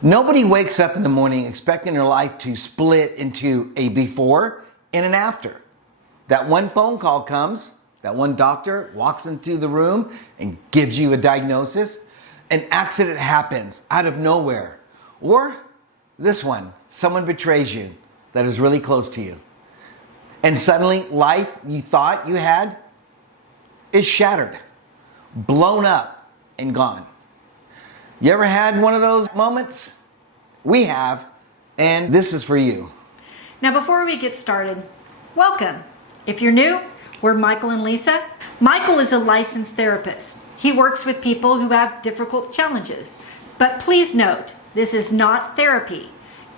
Nobody wakes up in the morning expecting their life to split into a before and an after. That one phone call comes, that one doctor walks into the room and gives you a diagnosis. An accident happens out of nowhere. Or this one, someone betrays you that is really close to you. And suddenly life you thought you had is shattered, blown up and gone. You ever had one of those moments? We have, and this is for you. Now before we get started, welcome. If you're new, we're Michael and Lisa. Michael is a licensed therapist. He works with people who have difficult challenges. But please note, this is not therapy.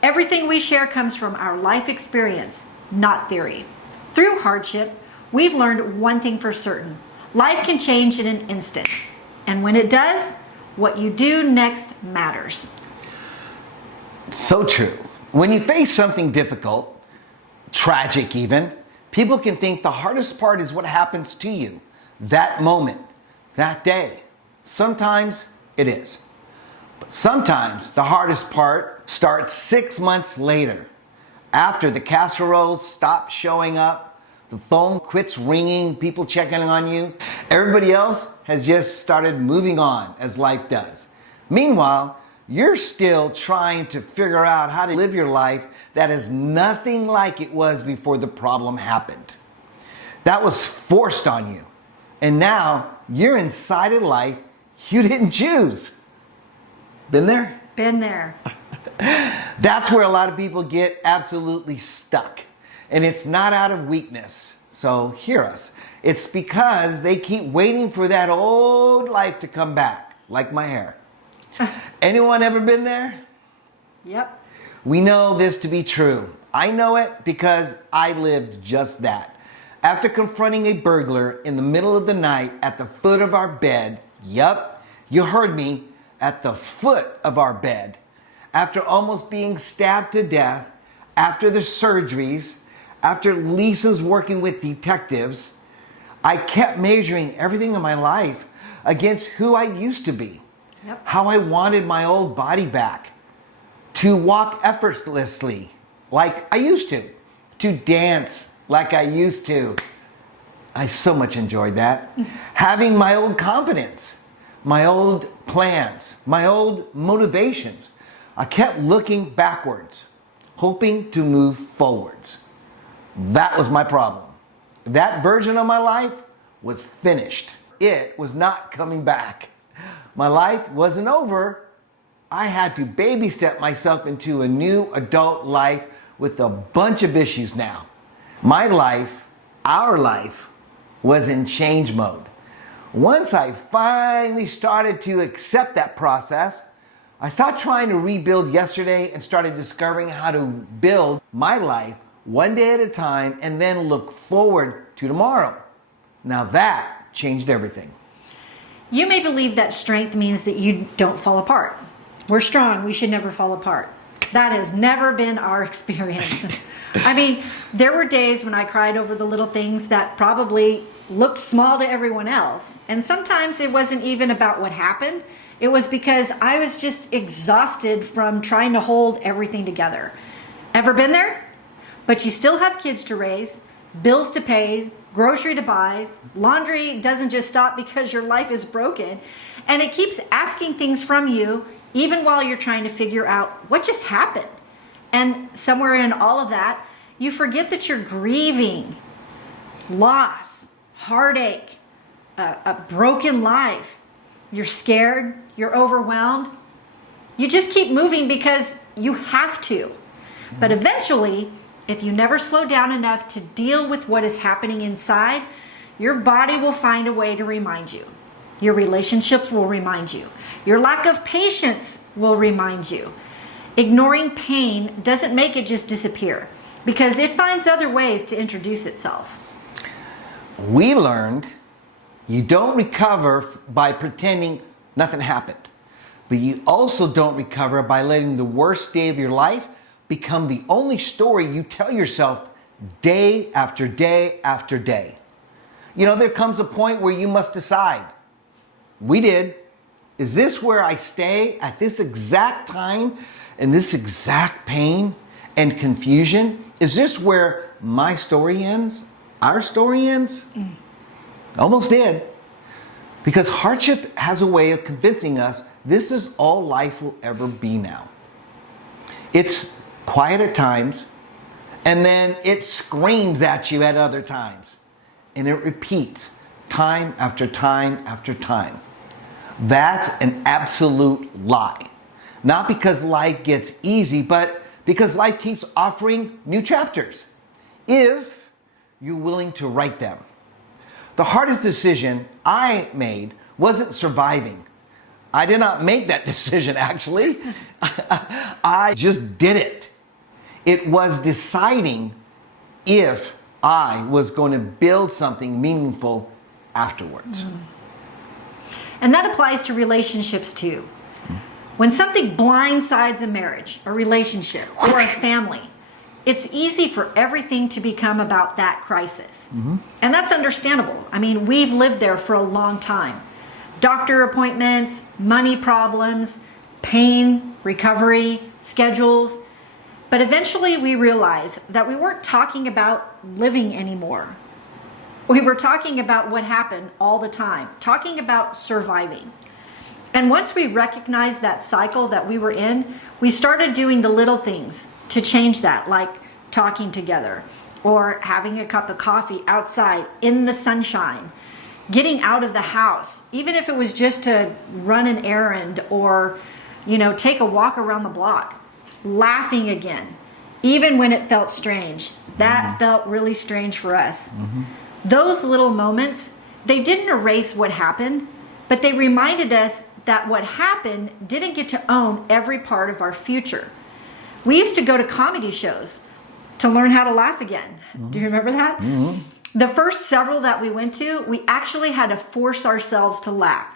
Everything we share comes from our life experience, not theory. Through hardship, we've learned one thing for certain. Life can change in an instant. And when it does, what you do next matters. So true. When you face something difficult, tragic even, people can think the hardest part is what happens to you that moment, that day. Sometimes it is. But sometimes the hardest part starts 6 months later, after the casseroles stop showing up, the phone quits ringing, people checking on you. Everybody else has just started moving on as life does. Meanwhile, you're still trying to figure out how to live your life that is nothing like it was before the problem happened. That was forced on you. And now you're inside a life you didn't choose. Been there? Been there. That's where a lot of people get absolutely stuck. And it's not out of weakness. So hear us. It's because they keep waiting for that old life to come back, like my hair. Anyone ever been there? Yep. We know this to be true. I know it because I lived just that. After confronting a burglar in the middle of the night at the foot of our bed, yep, you heard me, at the foot of our bed, after almost being stabbed to death, after the surgeries, after Lisa's working with detectives, I kept measuring everything in my life against who I used to be. Yep. How I wanted my old body back, to walk effortlessly like I used to dance like I used to. I so much enjoyed that. Having my old confidence, my old plans, my old motivations. I kept looking backwards, hoping to move forwards. That was my problem. That version of my life was finished. It was not coming back. My life wasn't over. I had to baby step myself into a new adult life with a bunch of issues now. My life, our life, was in change mode. Once I finally started to accept that process, I stopped trying to rebuild yesterday and started discovering how to build my life one day at a time and then look forward to tomorrow. Now that changed everything. You may believe that strength means that you don't fall apart. We're strong, we should never fall apart. That has never been our experience. I mean, there were days when I cried over the little things that probably looked small to everyone else. And sometimes it wasn't even about what happened. It was because I was just exhausted from trying to hold everything together. Ever been there? But you still have kids to raise, bills to pay, grocery to buy. Laundry doesn't just stop because your life is broken. And it keeps asking things from you, even while you're trying to figure out what just happened. And somewhere in all of that, you forget that you're grieving loss, heartache, a broken life. You're scared, you're overwhelmed. You just keep moving because you have to. But eventually, if you never slow down enough to deal with what is happening inside, your body will find a way to remind you. Your relationships will remind you. Your lack of patience will remind you. Ignoring pain doesn't make it just disappear because it finds other ways to introduce itself. We learned you don't recover by pretending nothing happened, but you also don't recover by letting the worst day of your life become the only story you tell yourself day after day after day. You know, there comes a point where you must decide. We did. Is this where I stay at this exact time and this exact pain and confusion? Is this where my story ends? Our story ends? Almost did. Because hardship has a way of convincing us this is all life will ever be now. It's quiet at times, and then it screams at you at other times. And it repeats time after time after time. That's an absolute lie. Not because life gets easy, but because life keeps offering new chapters, if you're willing to write them. The hardest decision I made wasn't surviving. I did not make that decision, actually. I just did it. It was deciding if I was going to build something meaningful afterwards. And that applies to relationships too. When something blindsides a marriage, a relationship, or a family, it's easy for everything to become about that crisis. And that's understandable. I mean, we've lived there for a long time. Doctor appointments, money problems, pain, recovery, schedules. But eventually we realized that we weren't talking about living anymore. We were talking about what happened all the time, talking about surviving. And once we recognized that cycle that we were in, we started doing the little things to change that, like talking together or having a cup of coffee outside in the sunshine, getting out of the house, even if it was just to run an errand or, take a walk around the block, laughing again, even when it felt strange. That felt really strange for us. Those little moments, they didn't erase what happened, but they reminded us that what happened didn't get to own every part of our future. We used to go to comedy shows to learn how to laugh again. Do you remember that? The first several that we went to, we actually had to force ourselves to laugh.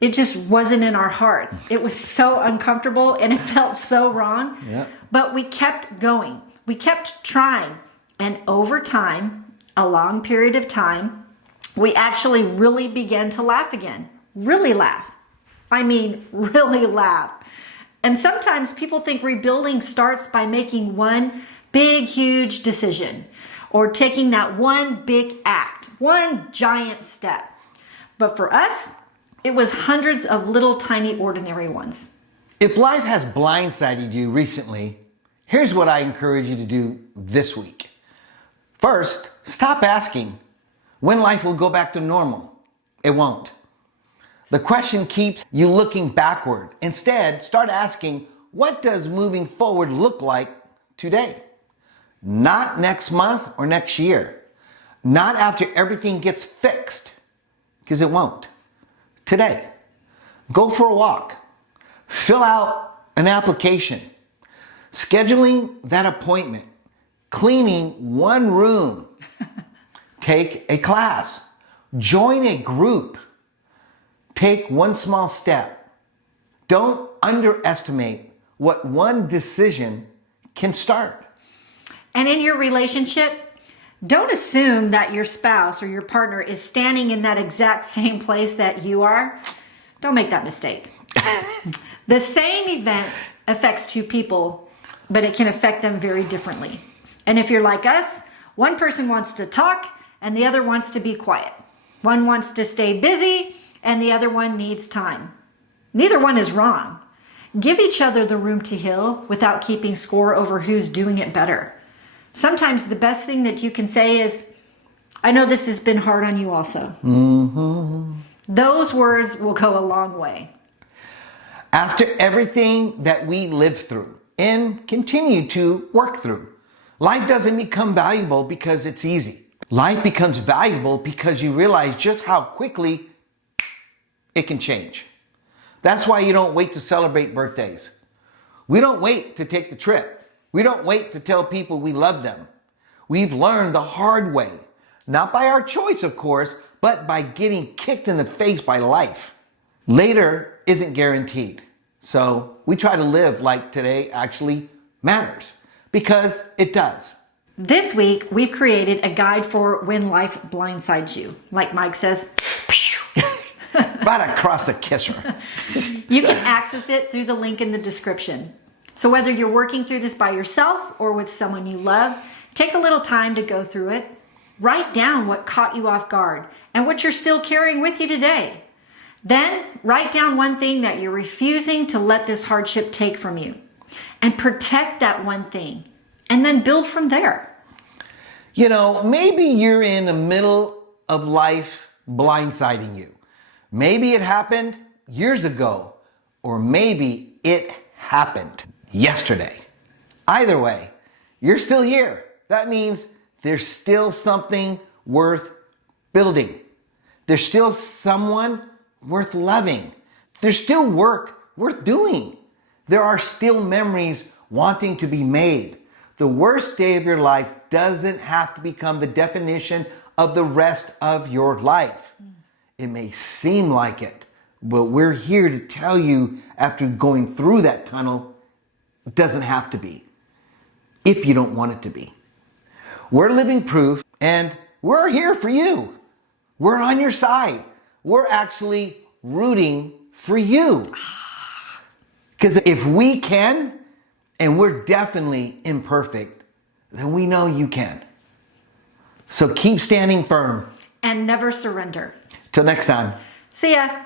It just wasn't in our hearts. It was so uncomfortable and it felt so wrong. But we kept going. We kept trying. And over time, a long period of time, we actually really began to laugh again. Really laugh. I mean, really laugh. And sometimes people think rebuilding starts by making one big, huge decision or taking that one big act, one giant step. But for us, it was hundreds of little tiny ordinary ones. If life has blindsided you recently, here's what I encourage you to do this week. First, stop asking when life will go back to normal. It won't. The question keeps you looking backward. Instead, start asking, what does moving forward look like today? Not next month or next year. Not after everything gets fixed, because it won't. Today. Go for a walk. Fill out an application. Scheduling that appointment. Cleaning one room. Take a class. Join a group. Take one small step. Don't underestimate what one decision can start. And in your relationship, don't assume that your spouse or your partner is standing in that exact same place that you are. Don't make that mistake. The same event affects two people, but it can affect them very differently. And if you're like us, one person wants to talk and the other wants to be quiet. One wants to stay busy and the other one needs time. Neither one is wrong. Give each other the room to heal without keeping score over who's doing it better. Sometimes the best thing that you can say is, I know this has been hard on you also. Those words will go a long way. After everything that we lived through and continue to work through, life doesn't become valuable because it's easy. Life becomes valuable because you realize just how quickly it can change. That's why you don't wait to celebrate birthdays. We don't wait to take the trip. We don't wait to tell people we love them. We've learned the hard way, not by our choice, of course, but by getting kicked in the face by life. Later isn't guaranteed. So we try to live like today actually matters, because it does. This week, we've created a guide for when life blindsides you. Like Mike says, About to cross the kisser. You can access it through the link in the description. So whether you're working through this by yourself or with someone you love, take a little time to go through it. Write down what caught you off guard and what you're still carrying with you today. Then write down one thing that you're refusing to let this hardship take from you. And protect that one thing. And then build from there. You know, maybe you're in the middle of life blindsiding you. Maybe it happened years ago, or maybe it happened yesterday. Either way, you're still here. That means there's still something worth building. There's still someone worth loving. There's still work worth doing. There are still memories wanting to be made. The worst day of your life doesn't have to become the definition of the rest of your life. It may seem like it, but we're here to tell you after going through that tunnel, it doesn't have to be, if you don't want it to be. We're living proof, and we're here for you. We're on your side. We're actually rooting for you. Because if we can, and we're definitely imperfect, then we know you can. So keep standing firm. And never surrender. Till next time. See ya.